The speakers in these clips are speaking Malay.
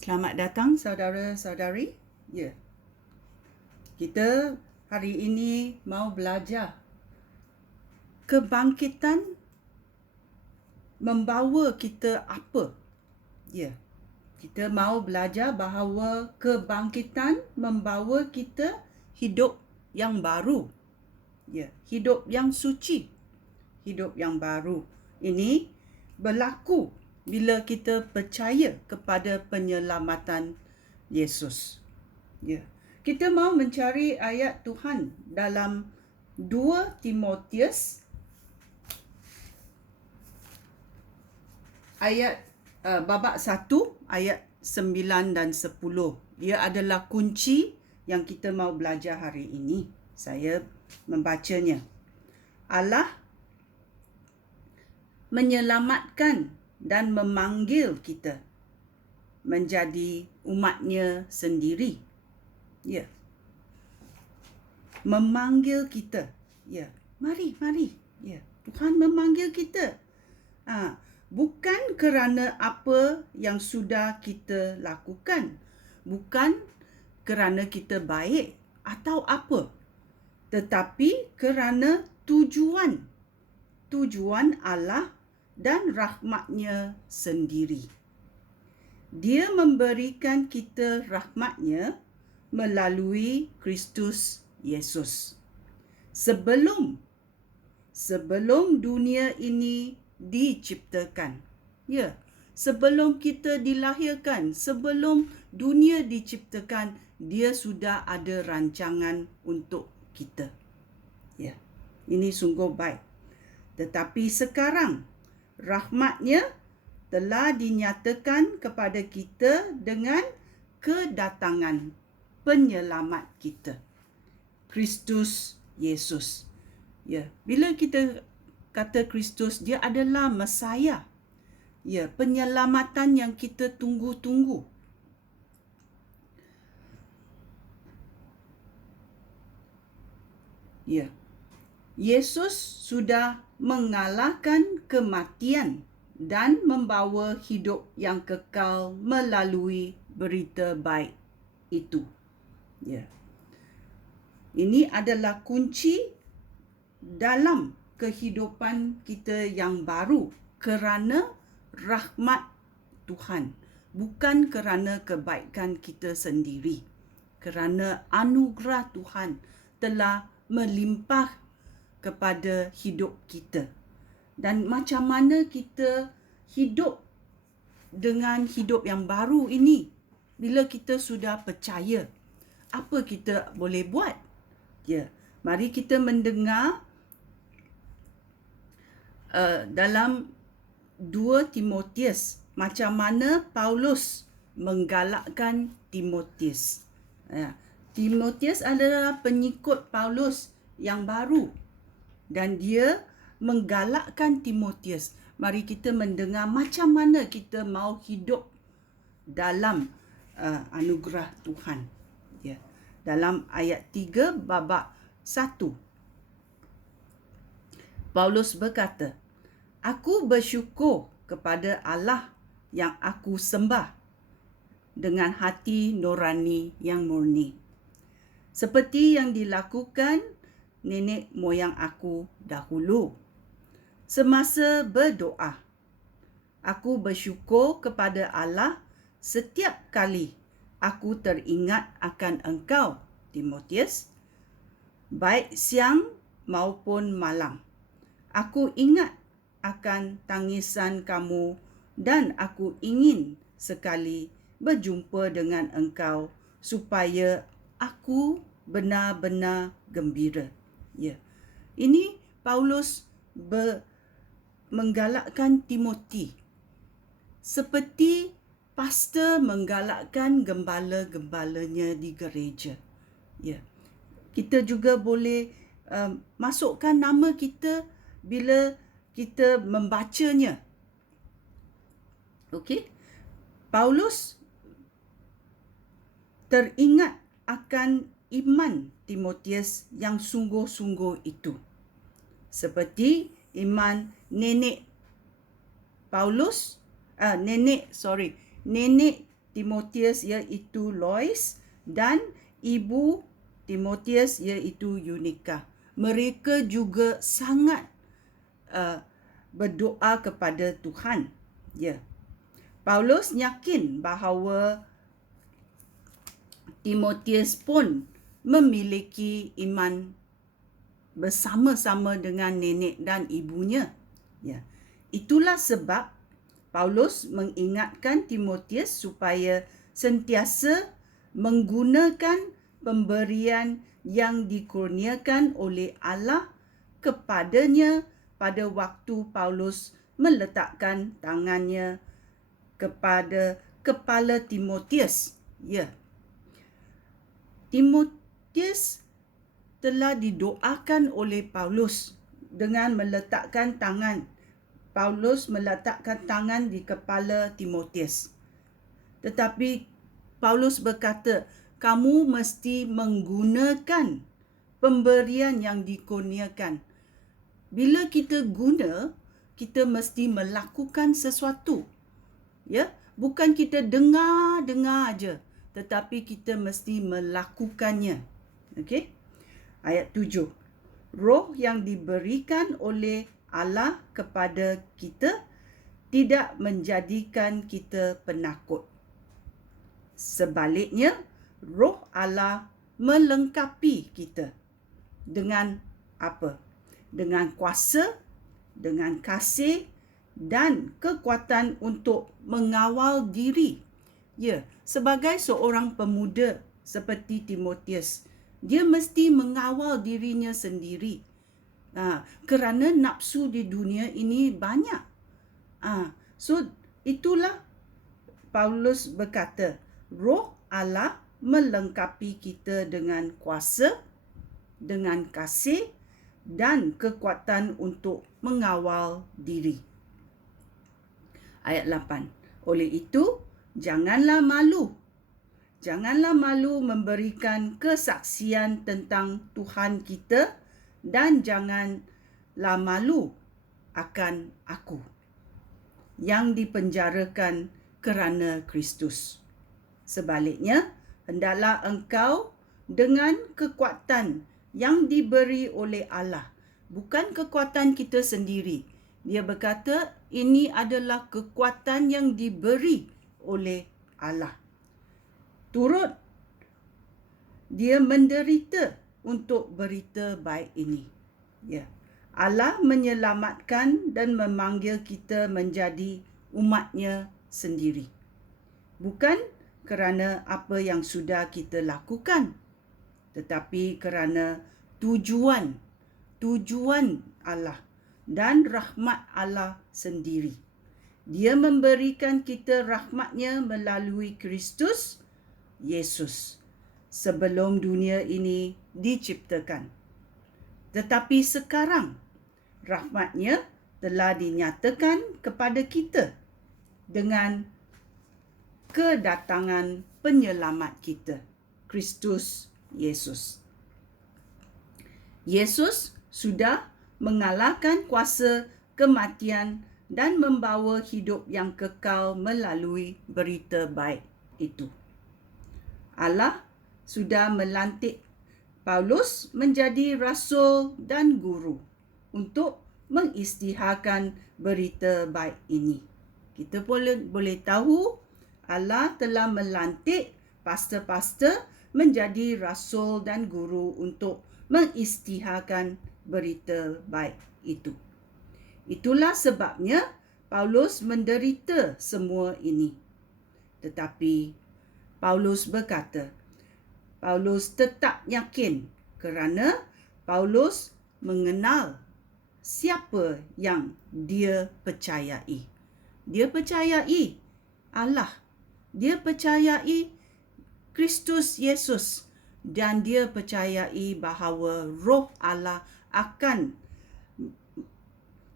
Selamat datang saudara-saudari. Ya, kita hari ini mau belajar kebangkitan membawa kita apa? Ya, kita mau belajar bahawa kebangkitan membawa kita hidup yang baru. Ya, hidup yang suci, hidup yang baru. Ini berlaku bila kita percaya kepada penyelamatan Yesus. Ya. Kita mau mencari ayat Tuhan dalam 2 Timotius ayat babak 1 ayat 9 dan 10. Ia adalah kunci yang kita mau belajar hari ini. Saya membacanya. Allah menyelamatkan dan memanggil kita menjadi umatnya sendiri. Ya. Memanggil kita. Ya. Mari. Ya. Tuhan memanggil kita. Bukan kerana apa yang sudah kita lakukan. Bukan kerana kita baik atau apa. Tetapi kerana tujuan Allah dan rahmatnya sendiri. Dia memberikan kita rahmatnya melalui Kristus Yesus. Sebelum dunia ini diciptakan. Ya, sebelum kita dilahirkan, sebelum dunia diciptakan, dia sudah ada rancangan untuk kita. Ya, ini sungguh baik. Tetapi sekarang rahmatnya telah dinyatakan kepada kita dengan kedatangan penyelamat kita, Kristus Yesus. Ya, bila kita kata Kristus, dia adalah Mesaya. Ya, penyelamatan yang kita tunggu-tunggu. Ya. Yesus sudah mengalahkan kematian dan membawa hidup yang kekal melalui berita baik itu. Ya. Ini adalah kunci dalam kehidupan kita yang baru kerana rahmat Tuhan, bukan kerana kebaikan kita sendiri. Kerana anugerah Tuhan telah melimpah kepada hidup kita. Dan macam mana kita hidup dengan hidup yang baru ini bila kita sudah percaya? Apa kita boleh buat? Ya, mari kita mendengar dalam 2 Timotius macam mana Paulus menggalakkan Timotius. Timotius adalah pengikut Paulus yang baru dan dia menggalakkan Timotius. Mari kita mendengar macam mana kita mau hidup dalam anugerah Tuhan. Ya. Dalam ayat 3 babak 1. Paulus berkata, "Aku bersyukur kepada Allah yang aku sembah dengan hati nurani yang murni, seperti yang dilakukan nenek moyang aku dahulu. Semasa berdoa, aku bersyukur kepada Allah setiap kali aku teringat akan engkau, Timotius, baik siang maupun malam. Aku ingat akan tangisan kamu dan aku ingin sekali berjumpa dengan engkau supaya aku benar-benar gembira." Ya. Ini Paulus menggalakkan Timoti seperti pastor menggalakkan gembala-gembalanya di gereja. Ya. Kita juga boleh masukkan nama kita bila kita membacanya. Okey. Paulus teringat akan iman Timotius yang sungguh-sungguh itu. Seperti iman nenek Timotius iaitu Lois dan ibu Timotius iaitu Eunika. Mereka juga sangat berdoa kepada Tuhan. Ya. Paulus yakin bahawa Timotius pun memiliki iman bersama-sama dengan nenek dan ibunya. Ya. Itulah sebab Paulus mengingatkan Timotius supaya sentiasa menggunakan pemberian yang dikurniakan oleh Allah kepadanya pada waktu Paulus meletakkan tangannya kepada kepala Timotius. Ya. Timotius telah didoakan oleh Paulus dengan meletakkan tangan. Paulus meletakkan tangan di kepala Timotius. Tetapi Paulus berkata, kamu mesti menggunakan pemberian yang dikurniakan. Bila kita guna, kita mesti melakukan sesuatu. Ya, bukan kita dengar aja, tetapi kita mesti melakukannya. Okey? Ayat 7. Roh yang diberikan oleh Allah kepada kita tidak menjadikan kita penakut. Sebaliknya, Roh Allah melengkapi kita dengan apa? Dengan kuasa, dengan kasih dan kekuatan untuk mengawal diri. Ya, sebagai seorang pemuda seperti Timotius, dia mesti mengawal dirinya sendiri. Kerana nafsu di dunia ini banyak. So, itulah Paulus berkata, Roh Allah melengkapi kita dengan kuasa, dengan kasih dan kekuatan untuk mengawal diri. Ayat 8. Oleh itu, janganlah malu. Janganlah malu memberikan kesaksian tentang Tuhan kita dan janganlah malu akan aku yang dipenjarakan kerana Kristus. Sebaliknya, hendaklah engkau dengan kekuatan yang diberi oleh Allah, bukan kekuatan kita sendiri. Dia berkata, ini adalah kekuatan yang diberi oleh Allah. Turut dia menderita untuk berita baik ini. Ya. Allah menyelamatkan dan memanggil kita menjadi umat-Nya sendiri. Bukan kerana apa yang sudah kita lakukan, tetapi kerana tujuan Allah dan rahmat Allah sendiri. Dia memberikan kita rahmat-Nya melalui Kristus Yesus sebelum dunia ini diciptakan. Tetapi sekarang rahmat-Nya telah dinyatakan kepada kita dengan kedatangan penyelamat kita, Kristus Yesus. Yesus sudah mengalahkan kuasa kematian dan membawa hidup yang kekal melalui berita baik itu. Allah sudah melantik Paulus menjadi rasul dan guru untuk mengisytiharkan berita baik ini. Kita boleh tahu Allah telah melantik pastor-pastor menjadi rasul dan guru untuk mengisytiharkan berita baik itu. Itulah sebabnya Paulus menderita semua ini. Tetapi Paulus berkata, Paulus tetap yakin kerana Paulus mengenal siapa yang dia percayai. Dia percayai Allah. Dia percayai Kristus Yesus. Dan dia percayai bahawa Roh Allah akan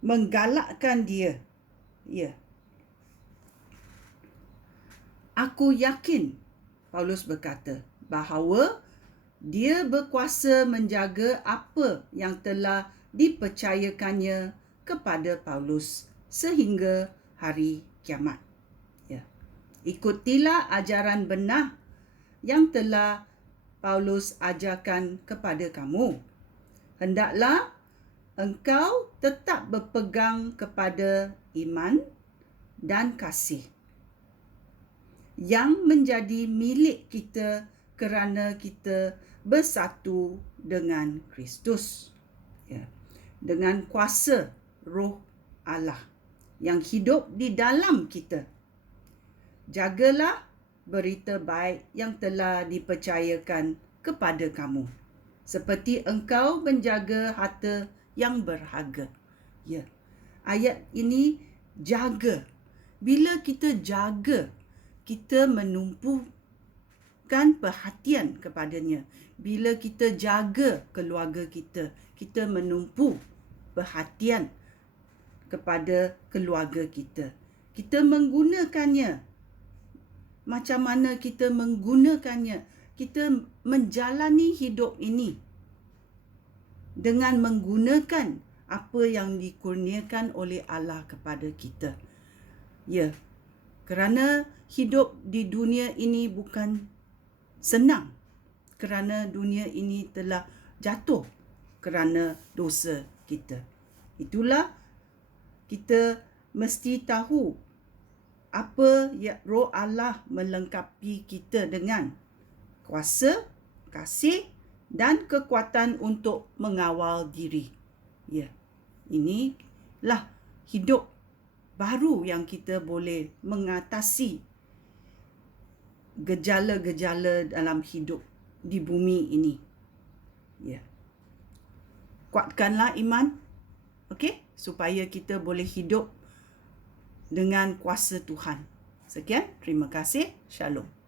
menggalakkan dia. Ya. Aku yakin, Paulus berkata, bahawa dia berkuasa menjaga apa yang telah dipercayakannya kepada Paulus sehingga hari kiamat. Ya. Ikutilah ajaran benar yang telah Paulus ajarkan kepada kamu. Hendaklah engkau tetap berpegang kepada iman dan kasih yang menjadi milik kita kerana kita bersatu dengan Kristus. Ya. Dengan kuasa Roh Allah yang hidup di dalam kita. Jagalah berita baik yang telah dipercayakan kepada kamu, seperti engkau menjaga harta yang berharga. Ya. Ayat ini jaga. Bila kita jaga, kita menumpukan perhatian kepadanya. Bila kita jaga keluarga kita, kita menumpu perhatian kepada keluarga kita. Kita menggunakannya. Macam mana kita menggunakannya? Kita menjalani hidup ini dengan menggunakan apa yang dikurniakan oleh Allah kepada kita. Ya, kerana hidup di dunia ini bukan senang. Kerana dunia ini telah jatuh kerana dosa kita. Itulah kita mesti tahu apa Roh Allah melengkapi kita dengan kuasa, kasih dan kekuatan untuk mengawal diri. Ya, inilah hidup baru yang kita boleh mengatasi gejala-gejala dalam hidup di bumi ini. Ya. Kuatkanlah iman, okey, supaya kita boleh hidup dengan kuasa Tuhan. Sekian, terima kasih. Shalom.